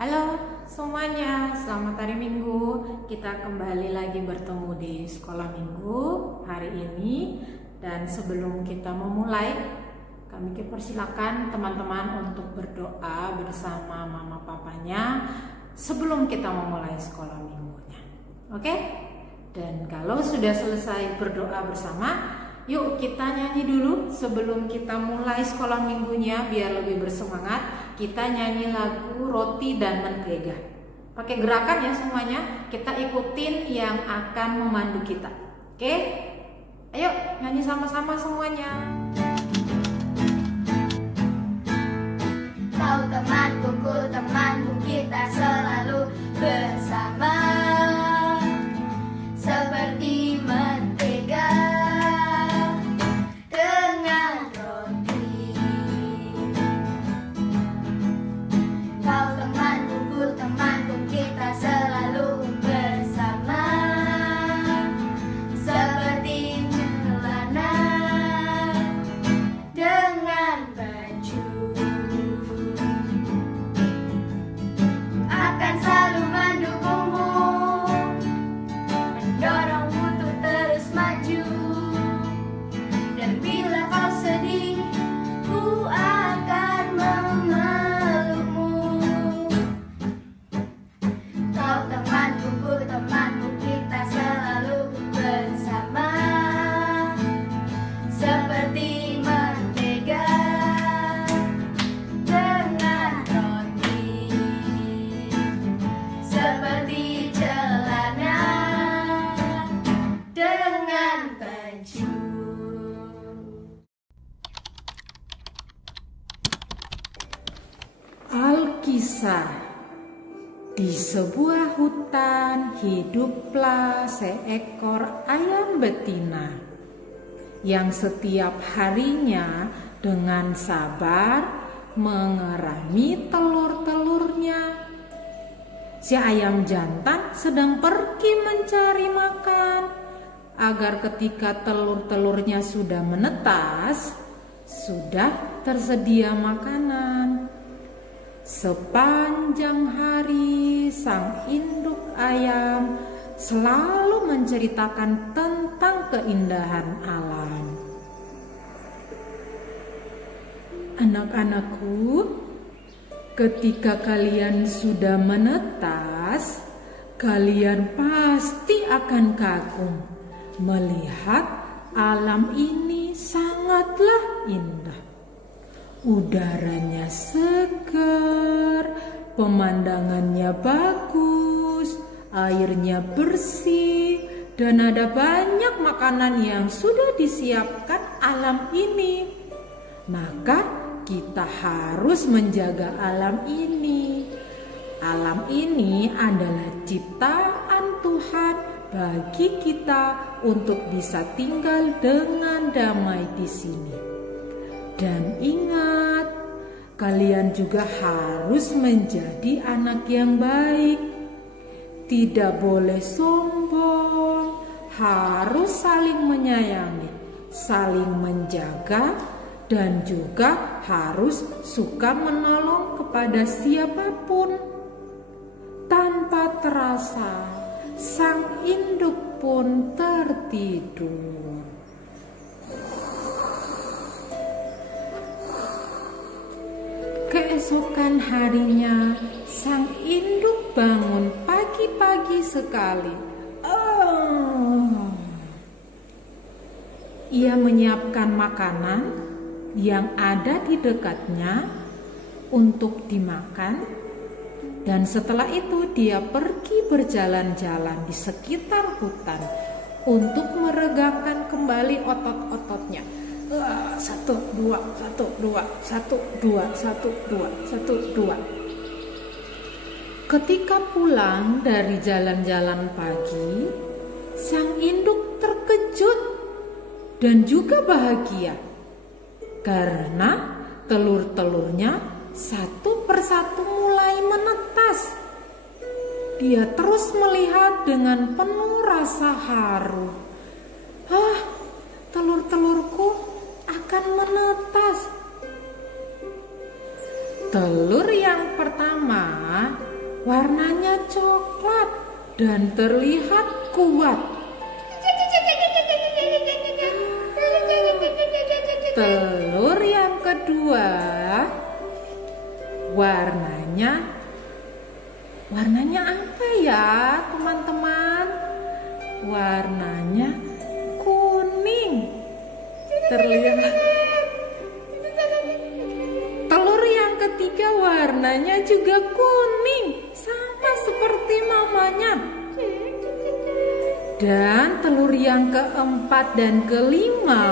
Halo semuanya, selamat hari Minggu. Kita kembali lagi bertemu di sekolah Minggu hari ini. Dan sebelum kita memulai, kami persilakan teman-teman untuk berdoa bersama mama papanya sebelum kita memulai sekolah minggunya. Oke? Dan kalau sudah selesai berdoa bersama, yuk kita nyanyi dulu sebelum kita mulai sekolah minggunya biar lebih bersemangat. Kita nyanyi lagu Roti dan Mentega. Pakai gerakan ya semuanya. Kita ikutin yang akan memandu kita. Oke? Ayo nyanyi sama-sama semuanya. Kau temanku, ku temanku, kita selalu bersama. Seperti mentega dengan roti. Kau temanku, ku temanku, kita selalu bersama. Seperti celana dengan baju. Akan selalu mendukungmu, mendorongmu untuk terus maju. Dan bila kau sedih, ku akan memelukmu. Kau temanku, ku temanku, kita selalu bersama. Seperti mentega dengan roti. Seperti celana dengan baju. Alkisah. Di sebuah hutan hiduplah seekor ayam betina yang setiap harinya dengan sabar mengerami telur-telurnya. Si ayam jantan sedang pergi mencari makan agar ketika telur-telurnya sudah menetas, sudah tersedia makanan. Sepanjang hari sang induk ayam selalu menceritakan tentang keindahan alam. Anak-anakku, ketika kalian sudah menetas, kalian pasti akan kagum melihat alam ini sangatlah indah. Udaranya segar, pemandangannya bagus, airnya bersih, dan ada banyak makanan yang sudah disiapkan alam ini. Maka kita harus menjaga alam ini. Alam ini adalah ciptaan Tuhan bagi kita untuk bisa tinggal dengan damai di sini. Dan ingat, kalian juga harus menjadi anak yang baik. Tidak boleh sombong, harus saling menyayangi, saling menjaga, dan juga harus suka menolong kepada siapapun. Tanpa terasa, sang induk pun tertidur. Keesokan harinya, sang induk bangun pagi-pagi sekali. Ia menyiapkan makanan yang ada di dekatnya untuk dimakan, dan setelah itu dia pergi berjalan-jalan di sekitar hutan untuk meregakan kembali otot-ototnya. 1, 2, 1, 2, 1, 2, 1, 2, 1, 2. Ketika pulang dari jalan-jalan pagi, sang induk terkejut dan juga bahagia karena telur-telurnya satu persatu mulai menetas. Dia terus melihat dengan penuh rasa haru. Telur-telurku akan menetas. Telur yang pertama warnanya coklat dan terlihat kuat. Telur yang kedua warnanya apa ya teman-teman? Warnanya kuning. Terlihat. Telur yang ketiga warnanya juga kuning, sama seperti mamanya. Dan telur yang keempat dan kelima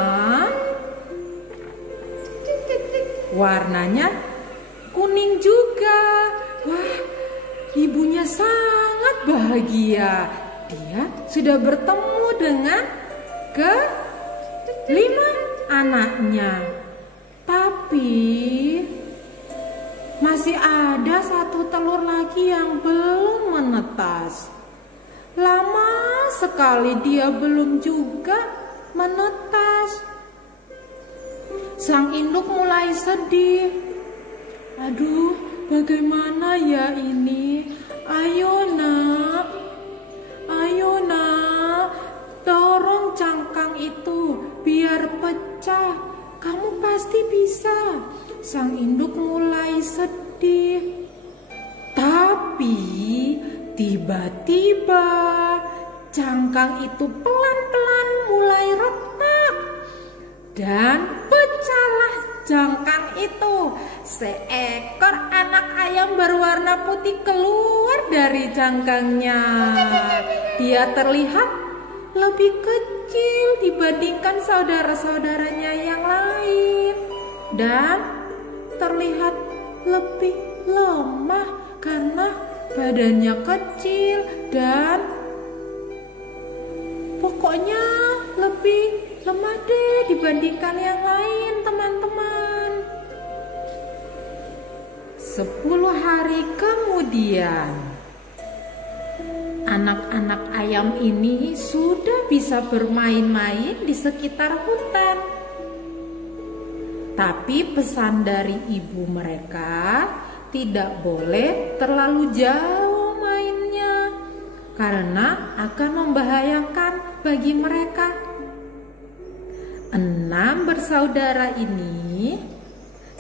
warnanya kuning juga. Wah, ibunya sangat bahagia. Dia sudah bertemu dengan kelima anaknya. Tapi masih ada satu telur lagi yang belum menetas. Lama sekali dia belum juga menetas. Sang induk mulai sedih. Aduh, bagaimana ya ini? Ayo nak, dorong cangkang itu biar pecah. Kamu pasti bisa. Sang induk mulai sedih. Tapi tiba-tiba cangkang itu pelan-pelan mulai retak. Dan pecahlah cangkang itu. Seekor anak ayam berwarna putih keluar dari cangkangnya. Dia terlihat lebih kecil dibandingkan saudara-saudaranya yang lain. Dan terlihat lebih lemah karena badannya kecil dan pokoknya lebih lemah deh dibandingkan yang lain, teman-teman. 10 hari kemudian, anak-anak ayam ini sudah bisa bermain-main di sekitar hutan. Tapi pesan dari ibu mereka, tidak boleh terlalu jauh mainnya karena akan membahayakan bagi mereka. 6 bersaudara ini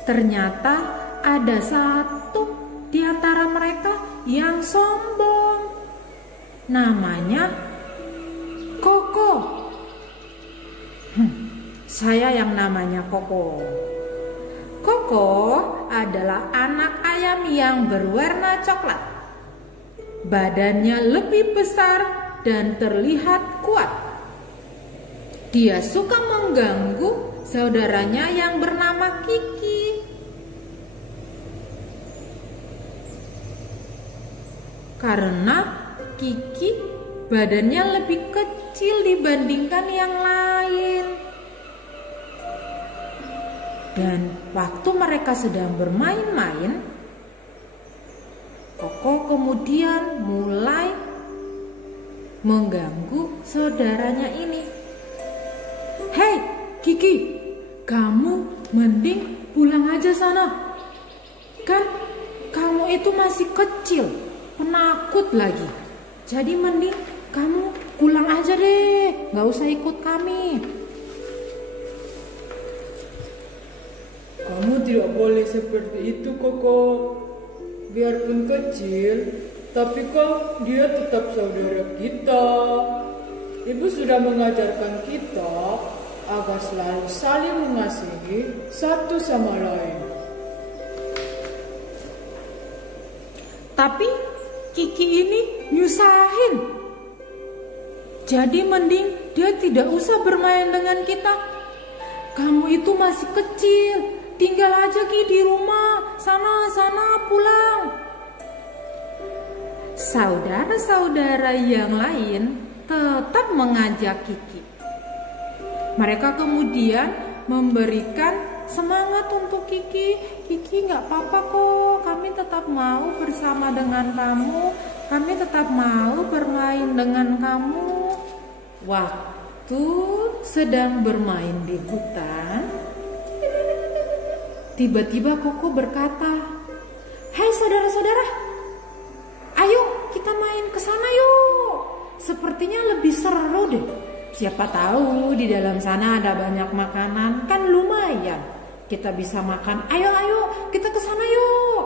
ternyata ada satu di antara mereka yang sombong. Namanya Koko. Saya yang namanya Koko. Koko adalah anak ayam yang berwarna coklat. Badannya lebih besar dan terlihat kuat. Dia suka mengganggu saudaranya yang bernama Kiki. Karena Kiki badannya lebih kecil dibandingkan yang lain. Dan waktu mereka sedang bermain-main, Koko kemudian mulai mengganggu saudaranya ini. Hei Kiki, kamu mending pulang aja sana. Kan kamu itu masih kecil, penakut lagi. Jadi mending kamu pulang aja deh, gak usah ikut kami. Kamu tidak boleh seperti itu, Koko. Biarpun kecil, tapi kok dia tetap saudara kita. Ibu sudah mengajarkan kita agar selalu saling mengasihi satu sama lain. Tapi Kiki ini nyusahin. Jadi mending dia tidak usah bermain dengan kita. Kamu itu masih kecil. Tinggal aja Ki di rumah, sana pulang. Saudara-saudara yang lain tetap mengajak Kiki. Mereka kemudian memberikan semangat untuk Kiki. Kiki nggak apa-apa kok, kami tetap mau bersama dengan kamu. Kami tetap mau bermain dengan kamu. Waktu sedang bermain di hutan, tiba-tiba Koko berkata, "Hai saudara-saudara, deh. Siapa tahu di dalam sana ada banyak makanan, kan lumayan. Kita bisa makan. Ayo, kita ke sana yuk.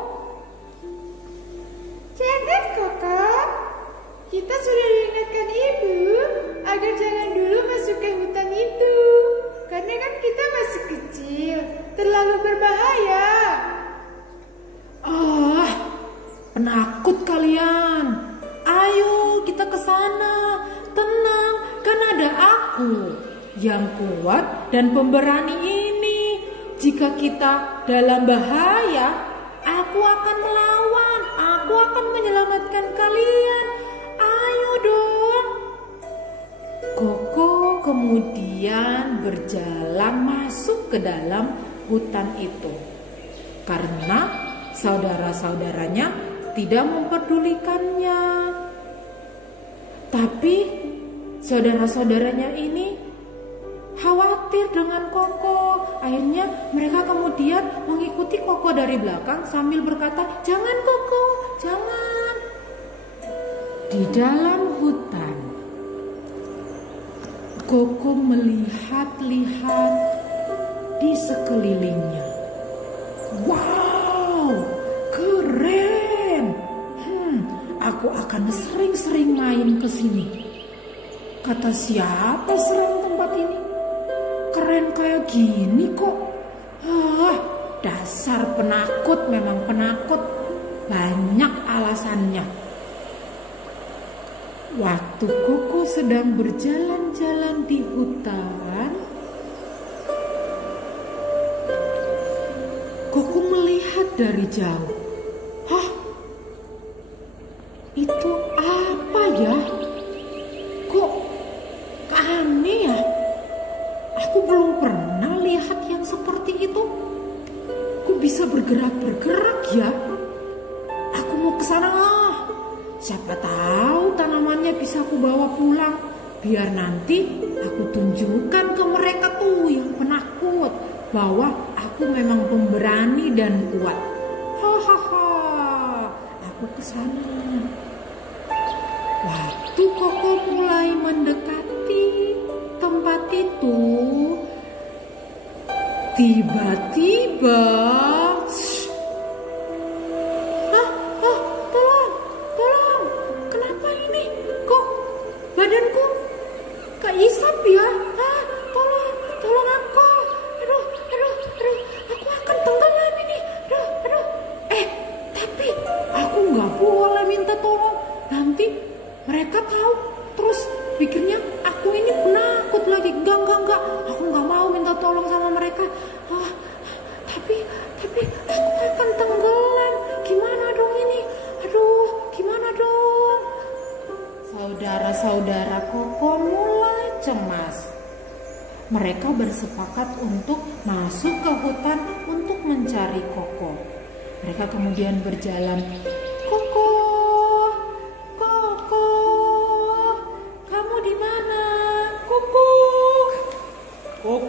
Jangan, Koko. Kita sudah diingatkan ibu agar jangan dulu masuk ke hutan itu. Karena kan kita masih kecil, terlalu berbahaya. Penakut kalian. Ayo kita ke sana. Tenang, kan ada aku yang kuat dan pemberani ini. Jika kita dalam bahaya, aku akan melawan. Aku akan menyelamatkan kalian. Ayo dong. Koko kemudian berjalan masuk ke dalam hutan itu. Karena saudara-saudaranya tidak memperdulikannya. Tapi saudara-saudaranya ini khawatir dengan Koko. Akhirnya mereka kemudian mengikuti Koko dari belakang sambil berkata, "Jangan Koko, jangan." Di dalam hutan, Koko melihat-lihat di sekelilingnya. Wow, keren. Aku akan sering-sering main ke sini. Kata siapa serang tempat ini? Keren kayak gini kok. Dasar penakut, memang penakut. Banyak alasannya. Waktu Koko sedang berjalan-jalan di hutan, Koko melihat dari jauh. Itu apa ya? Kok aneh ya? Aku belum pernah lihat yang seperti itu. Kok bisa bergerak-bergerak ya? Aku mau ke sana. Siapa tahu tanamannya bisa aku bawa pulang. Biar nanti aku tunjukkan ke mereka tuh yang penakut bahwa aku memang pemberani dan kuat. Aku ke sana. Waktu Koko mulai mendekati tempat itu, tiba-tiba, tolong, kenapa ini? Kok badanku keisap ya? Tolong aku. Aduh, aku akan tenggelam ini. Aduh. Tapi aku nggak boleh minta tolong. Nanti mereka tahu, terus pikirnya aku ini penakut lagi. Enggak. Aku nggak mau minta tolong sama mereka. Tapi aku akan tenggelam. Gimana dong ini? Aduh, gimana dong? Saudara-saudara Koko mulai cemas. Mereka bersepakat untuk masuk ke hutan untuk mencari Koko. Mereka kemudian berjalan. Koko, kamu di mana? Koko, kamu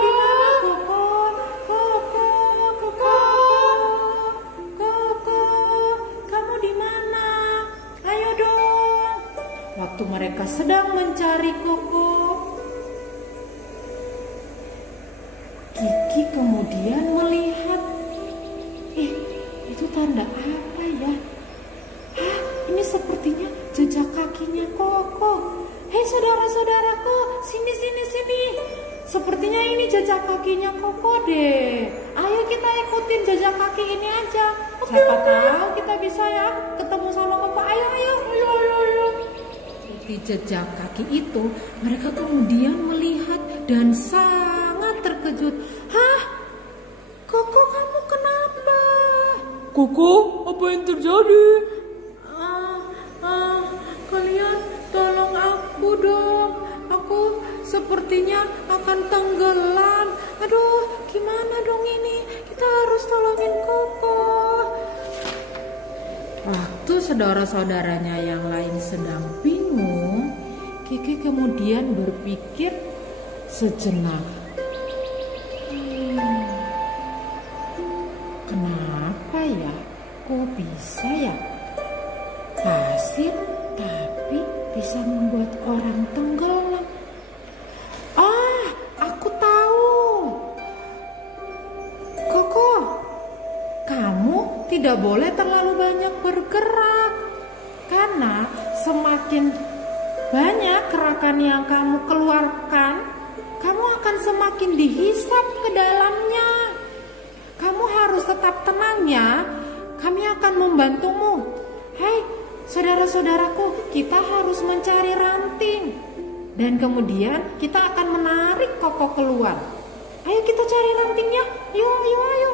di mana? Koko, kamu di mana? Ayo dong. Waktu mereka sedang mencari Koko, Kiki kemudian melihat, itu tanda apa ya? Ini sepertinya jejak kakinya Koko. Hei saudara-saudaraku, sini. Sepertinya ini jejak kakinya Koko deh. Ayo kita ikutin jejak kaki ini aja. Siapa tahu kita bisa ya ketemu sama Koko. Ayo. Di jejak kaki itu, mereka kemudian melihat dan sangat terkejut. Koko, kamu kenapa? Koko, apa yang terjadi? Kalian tolong aku dong. Aku sepertinya akan tenggelam. Aduh, gimana dong ini? Kita harus tolongin Koko. Waktu saudara-saudaranya yang lain sedang bingung, Kiki kemudian berpikir sejenak. Kenapa ya? Kok bisa ya? Pasir tapi bisa membuat orang tenggelam. Ah, aku tahu. Koko, kamu tidak boleh terlalu banyak bergerak. Karena semakin banyak gerakan yang kamu keluarkan, kamu akan semakin dihisap ke dalamnya. Kamu harus tetap tenang ya. Kami akan membantumu. Hei, saudara-saudaraku, kita harus mencari ranting. Dan kemudian kita akan menarik Koko keluar. Ayo kita cari rantingnya. Yuk, ayo, ayo.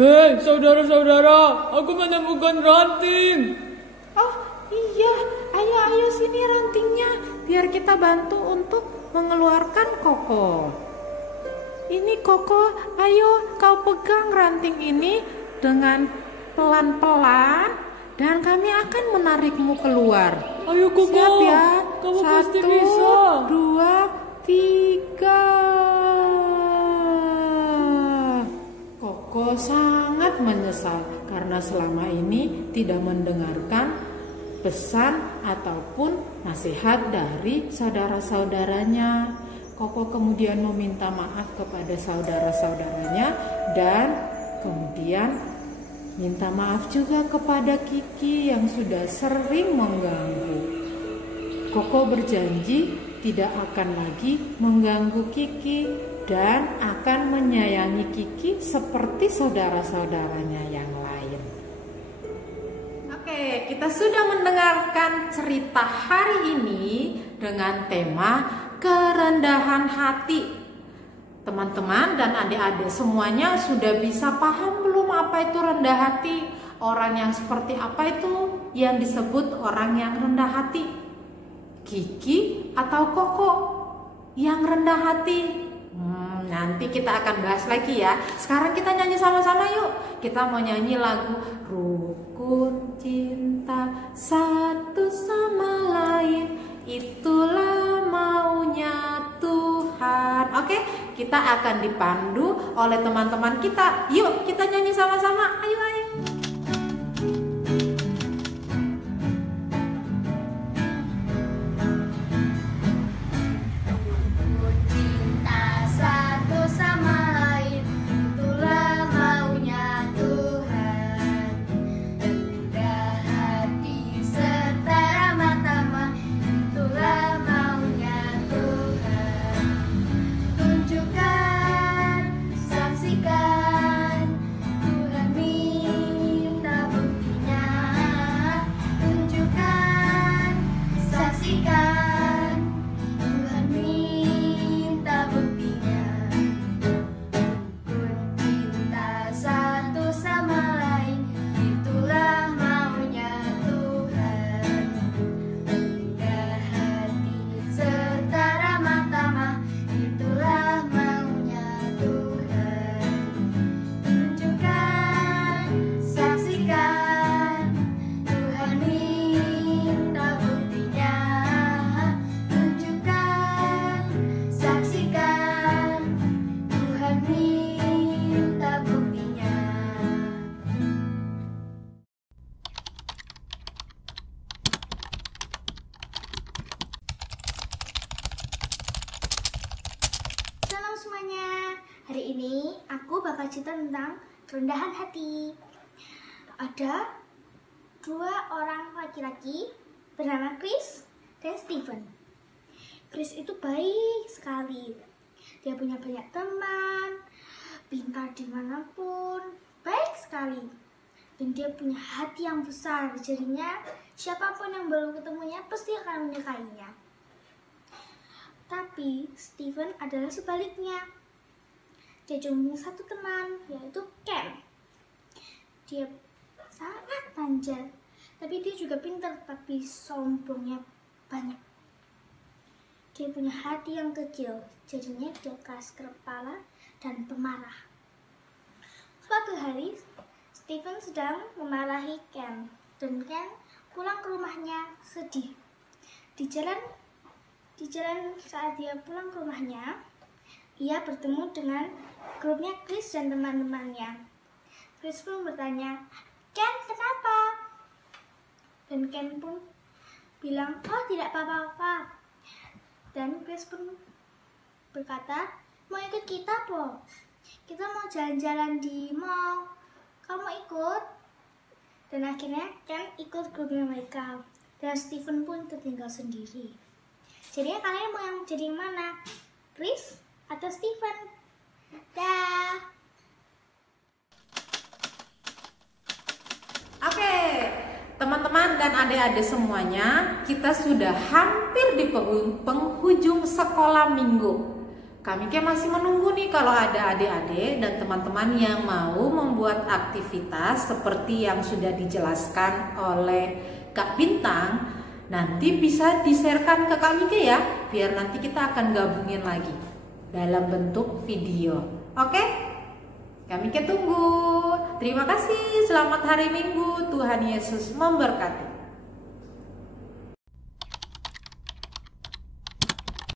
Hei, saudara-saudara, aku menemukan ranting. Oh iya, ayo sini rantingnya. Biar kita bantu untuk mengeluarkan Koko. Ini Koko, ayo kau pegang ranting ini dengan pelan-pelan dan kami akan menarikmu keluar. Ayo Koko, siap ya? kamu 1, pasti bisa. 2, 3. Koko sangat menyesal karena selama ini tidak mendengarkan pesan ataupun nasihat dari saudara-saudaranya. Koko kemudian meminta maaf kepada saudara-saudaranya dan kemudian minta maaf juga kepada Kiki yang sudah sering mengganggu. Koko berjanji tidak akan lagi mengganggu Kiki dan akan menyayangi Kiki seperti saudara-saudaranya yang lain. Oke, kita sudah mendengarkan cerita hari ini dengan tema kerendahan hati. Teman-teman dan adik-adik semuanya sudah bisa paham belum apa itu rendah hati? Orang yang seperti apa itu yang disebut orang yang rendah hati? Kiki atau Koko yang rendah hati? Nanti kita akan bahas lagi ya. Sekarang kita nyanyi sama-sama yuk. Kita mau nyanyi lagu Rukun Cinta Satu Sama Lain, itulah maunya Tuhan. Oke, kita akan dipandu oleh teman-teman kita. Yuk kita nyanyi sama-sama. Ayo, ayo. Hari ini aku bakal cerita tentang kerendahan hati. Ada dua orang laki-laki bernama Chris dan Steven. Chris itu baik sekali. Dia punya banyak teman, pintar dimanapun, baik sekali. Dan dia punya hati yang besar, jadinya siapapun yang baru ketemunya pasti akan menyukainya. Tapi Steven adalah sebaliknya. Dia cuma punya satu teman, yaitu Ken. Dia sangat manja, tapi dia juga pintar, tapi sombongnya banyak. Dia punya hati yang kecil, jadinya dia keras kepala dan pemarah. Suatu hari, Steven sedang memarahi Ken, dan Ken pulang ke rumahnya sedih. Di jalan saat dia pulang ke rumahnya, ia bertemu dengan grupnya Chris dan teman-temannya. Chris pun bertanya, Ken, kenapa? Dan Ken pun bilang, oh tidak apa-apa. Dan Chris pun berkata, mau ikut kita, Po? Kita mau jalan-jalan di mall. Kamu ikut? Dan akhirnya Ken ikut grupnya mereka. Dan Steven pun tertinggal sendiri. Jadinya kalian mau yang jadi yang mana? Chris atau Steven? Dah. Oke, teman-teman dan adik-adik semuanya, kita sudah hampir di penghujung sekolah minggu. Kami masih menunggu nih kalau ada adik-adik dan teman-teman yang mau membuat aktivitas seperti yang sudah dijelaskan oleh Kak Bintang. Nanti bisa di-sharekan ke kami ya, biar nanti kita akan gabungin lagi dalam bentuk video. Oke? Kami tunggu. Terima kasih. Selamat hari Minggu. Tuhan Yesus memberkati.